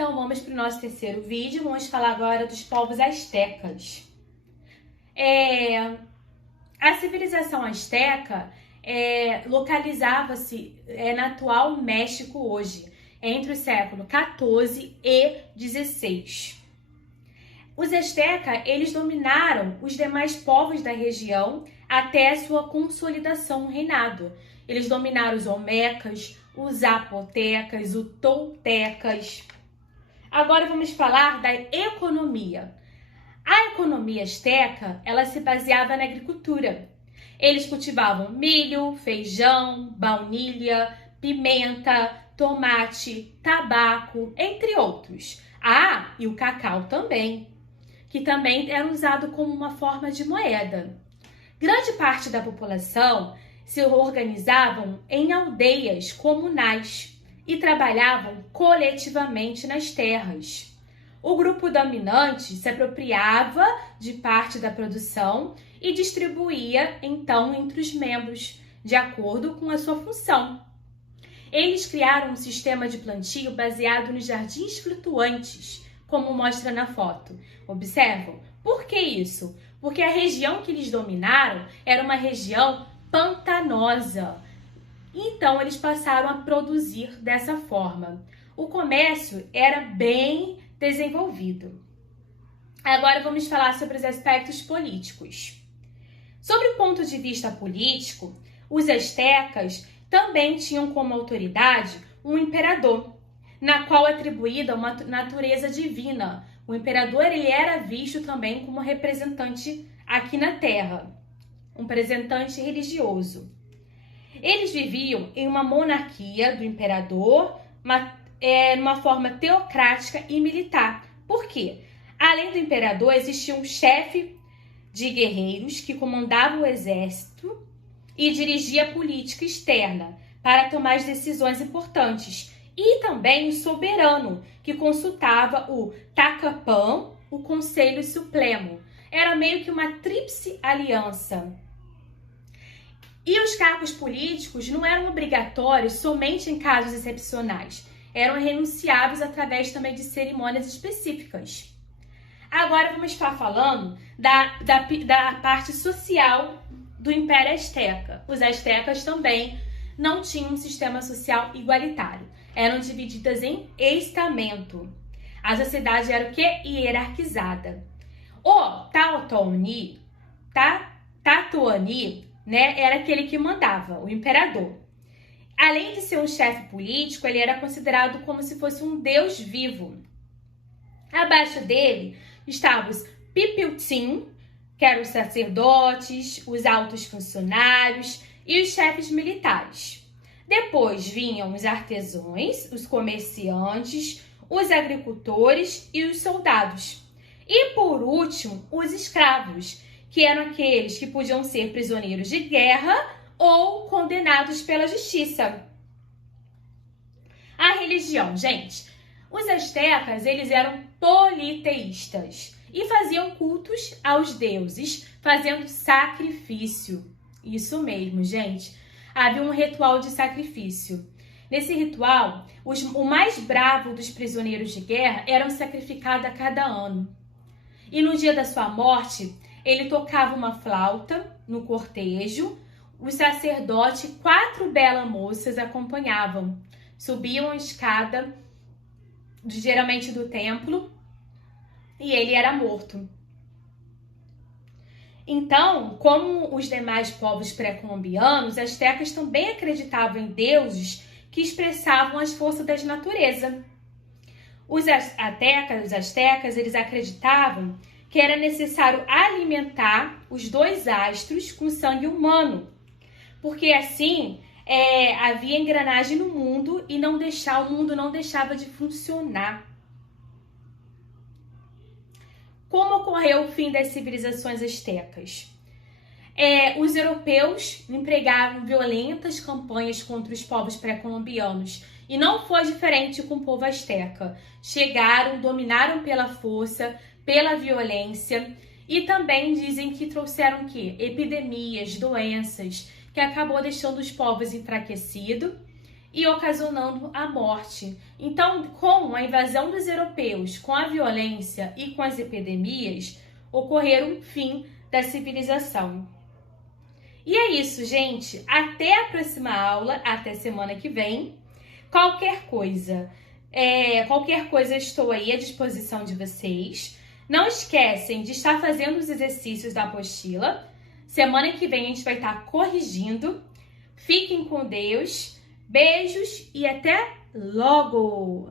Então vamos para o nosso terceiro vídeo, vamos falar agora dos povos astecas. A civilização asteca localizava-se no atual México hoje, entre o século XIV e XVI. Os astecas, eles dominaram os demais povos da região até a sua consolidação no reinado. Eles dominaram os olmecas, os zapotecas, os toltecas. Agora vamos falar da economia. A economia asteca, ela se baseava na agricultura. Eles cultivavam milho, feijão, baunilha, pimenta, tomate, tabaco, entre outros. E o cacau também, que também era usado como uma forma de moeda. Grande parte da população se organizavam em aldeias comunais e trabalhavam coletivamente nas terras. O grupo dominante se apropriava de parte da produção e distribuía, então, entre os membros, de acordo com a sua função. Eles criaram um sistema de plantio baseado nos jardins flutuantes, como mostra na foto. Observam? Por que isso? Porque a região que eles dominaram era uma região pantanosa. Então, eles passaram a produzir dessa forma. O comércio era bem desenvolvido. Agora vamos falar sobre os aspectos políticos. Sobre o ponto de vista político, os astecas também tinham como autoridade um imperador, na qual atribuída uma natureza divina. O imperador ele era visto também como representante aqui na Terra, um representante religioso. Eles viviam em uma monarquia do imperador, numa forma teocrática e militar. Por quê? Além do imperador, existia um chefe de guerreiros que comandava o exército e dirigia a política externa para tomar as decisões importantes. E também o soberano, que consultava o Tacapam, o Conselho Supremo. Era meio que uma tríplice aliança. E os cargos políticos não eram obrigatórios somente em casos excepcionais. Eram renunciáveis através também de cerimônias específicas. Agora vamos estar falando da parte social do Império Asteca. Os astecas também não tinham um sistema social igualitário. Eram divididas em estamento. A sociedade era o quê? Hierarquizada. O Tatuani, era aquele que mandava, o imperador. Além de ser um chefe político, ele era considerado como se fosse um deus vivo. Abaixo dele estavam os Pipiltim, que eram os sacerdotes, os altos funcionários e os chefes militares. Depois vinham os artesãos, os comerciantes, os agricultores e os soldados. E por último, os escravos, que eram aqueles que podiam ser prisioneiros de guerra ou condenados pela justiça. A religião, gente. Os astecas, eles eram politeístas e faziam cultos aos deuses, fazendo sacrifício. Isso mesmo, gente. Havia um ritual de sacrifício. Nesse ritual, o mais bravo dos prisioneiros de guerra eram sacrificados a cada ano. E no dia da sua morte, ele tocava uma flauta no cortejo. O sacerdote e 4 belas moças acompanhavam. Subiam a escada, geralmente do templo, e ele era morto. Então, como os demais povos pré-colombianos, os astecas também acreditavam em deuses que expressavam as forças da natureza. Os astecas, eles acreditavam que era necessário alimentar os 2 astros com sangue humano, porque assim havia engrenagem no mundo e o mundo não deixava de funcionar. Como ocorreu o fim das civilizações astecas? Os europeus empregaram violentas campanhas contra os povos pré-colombianos e não foi diferente com o povo asteca. Chegaram, dominaram pela força, pela violência e também dizem que trouxeram o quê? Epidemias, doenças, que acabou deixando os povos enfraquecidos e ocasionando a morte. Então, com a invasão dos europeus, com a violência e com as epidemias, ocorreram o fim da civilização. E é isso, gente. Até a próxima aula, até semana que vem. Qualquer coisa estou aí à disposição de vocês. Não esquecem de estar fazendo os exercícios da apostila. Semana que vem a gente vai estar corrigindo. Fiquem com Deus. Beijos e até logo!